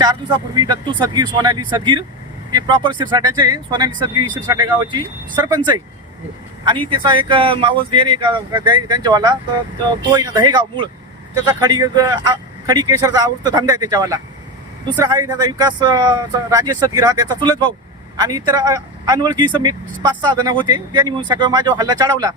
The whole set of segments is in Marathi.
चार दिवसापूर्वी दत्तू सदगीर सोनाली सदगीर हे प्रॉपर शिरसाट्याचे सोनाली सदगीर शिरसाटे गावाची सरपंच आहे. आणि त्याचा एक मावस देर एक त्यांच्यावाला. तर तो आहे ना दहेगाव मूळ. त्याचा खडी आ- खडी केशरचा आवृत्त धंदा आहे त्याच्यावाला. दुसरा हा त्याचा विकास राजेश सदगीर हा त्याचा चुलत भाऊ. आणि इतर अनवळखी समित समेत पाच सहा जण होते. त्यांनी म्हणून सगळं माझ्यावर हल्ला चढवला.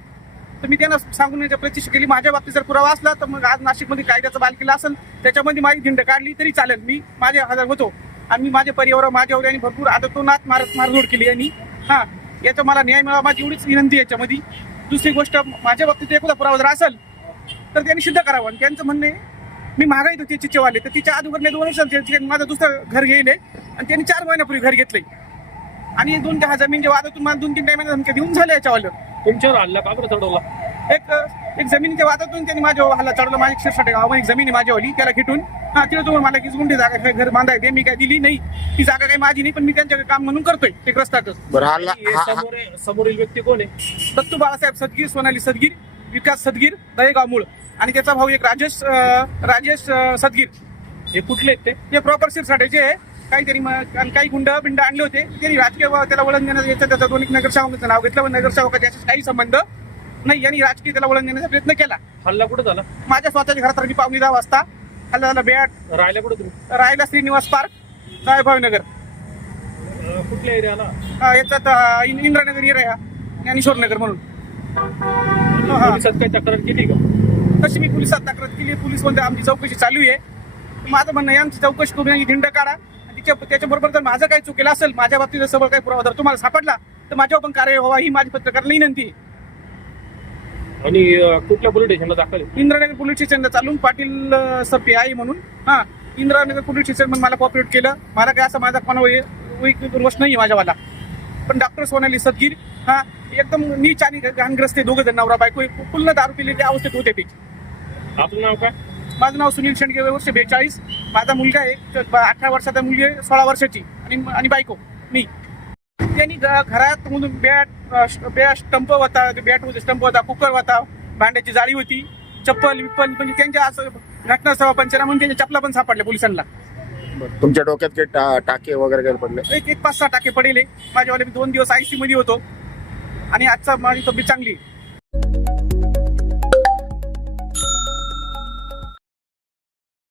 तर मी त्यांना सांगून याच्या प्रतीक्षा केली. माझ्या बाबतीत जर पुरावा असला तर मग आज नाशिकमध्ये कायद्याचा बाल केला असेल त्याच्यामध्ये माझी झिंड काढली तरी चालेल. मी माझ्या हजर होतो. आणि मी माझ्या परिवार माझ्यावर आणि भरपूर आता तो मारत मारझोड केली आणि हां याचा मला न्याय मिळावा माझी एवढीच विनंती आहे याच्यामध्ये. दुसरी गोष्ट माझ्या बाबतीत एखादा पुरावा जर असेल तर त्यांनी सिद्ध करावं. आणि त्यांचं म्हणणे मी महागाई होती चिचेवाले तर तिच्या अगोदर मी दोन वर्षांचे माझं दुसरं घर घेले आणि त्यांनी चार महिन्यापूर्वी घर घेतलंय. आणि दोन त्या जेव्हा आता तुम्हाला दोन तीन टायमाने धमक्या देऊन झालं याच्यावालं. तुमच्यावर हल्ला का बरं चढवला. एक एक जमिनीच्या वादातून त्यांनी माझ्या हल्ला चढवला. माझी शिरसाटे गावामध्ये एक जमीन आहे माझ्यावाली त्याला घेटून हा तिला तुम्हाला मला किती गुंठी जागा काय घर बांधायचे मी काय दिली नाही. ती जागा काही माझी नाही पण मी त्यांच्या काम म्हणून करतोय ते ग्रस्तातच बरं हल्ला आणि हे हा- हा- समोर समोरील व्यक्ती कोण आहे? दत्तू बाळासाहेब सदगीर सोनाली सदगीर विकास सदगीर दहेगाव मूळ. आणि त्याचा भाऊ एक राजेश अं, राजेश अं, सदगीर. हे कुठले आहेत ते? ते प्रॉपर शिरसाट्याचे आहे. काहीतरी मग आणि काही गुंड बिंड आणले होते. त्यांनी राजकीय त्याला वळण देण्याचं याचं त्याचं दोन्ही नगरसेवकाचं नाव घेतलं. पण नगरसेवकाच्या याच्याशी काही संबंध नाही. यांनी राजकीय त्याला वळण देण्याचा प्रयत्न केला. हल्ला कुठं झाला? माझ्या स्वतःच्या घरात रात्री पावणे दहा वाजता हल्ला झाला बेट राहिला कुठं तुम्ही? रायला श्रीनिवास पार्क साहेबभावनगर अं, कुठल्या एरियाला? याच्यात अं, इन- इंद्रानगर एरिया ज्ञानेश्वर नगर म्हणून. हा. पोलिसात काही तक्रार केली का? तशी मी पोलिसात तक्रार केली. पोलीस म्हणते आमची चौकशी चालू आहे. माझं म्हणणं आहे आमची चौकशी करून यांची धिंड काढा. तिच्या त्याच्याबरोबर जर माझं काही चुकेलं असेल माझ्या बाबतीत सबळ काही पुरावा जर तुम्हाला सापडला तर माझ्यावर पण कार्य व्हावा ही माझी पत्रकाराला विनंती आहे. आणि कुठल्या पोलीस स्टेशनला दाखल? इंद्रानगर पोलीस स्टेशनला चालून पाटील सर पी आई म्हणून. हा इंद्रानगर पोलीस स्टेशन म्हणून मला कॉपरेट केलं. मला काय असं माझा कोणा रोष नाही माझ्यावाला. पण डॉक्टर सोनाली सदगीर हा एकदम नीच आणि घाणग्रस्त दोघं जण नवरा बायको पूर्ण दारू पिलेल्या अवस्थेत होते ते. आपलं नाव काय? माझं नाव सुनील शेंडगे वर्ष बेचाळीस. माझा मुलगा आहे अठरा वर्षाचा मुलगी आहे सोळा वर्षाची. आणि आणि बायको मी. त्यांनी घरात बॅट बॅट स्टंप होता बॅट होते स्टंप होता कुकर होता भांड्याची जाळी होती चप्पल विप्पल म्हणजे त्यांच्या असं घटनास्थळ पंचनामा म्हणून त्यांच्या चपला पण सापडल्या पोलिसांना. तुमच्या डोक्यात काही टा- टाके वगैरे काही पडले? एक एक पाच सहा टाके पडेले माझ्यावाले मी दोन दिवस आयसी मध्ये होतो. आणि आजचा माझी तब्येत चांगली आहे.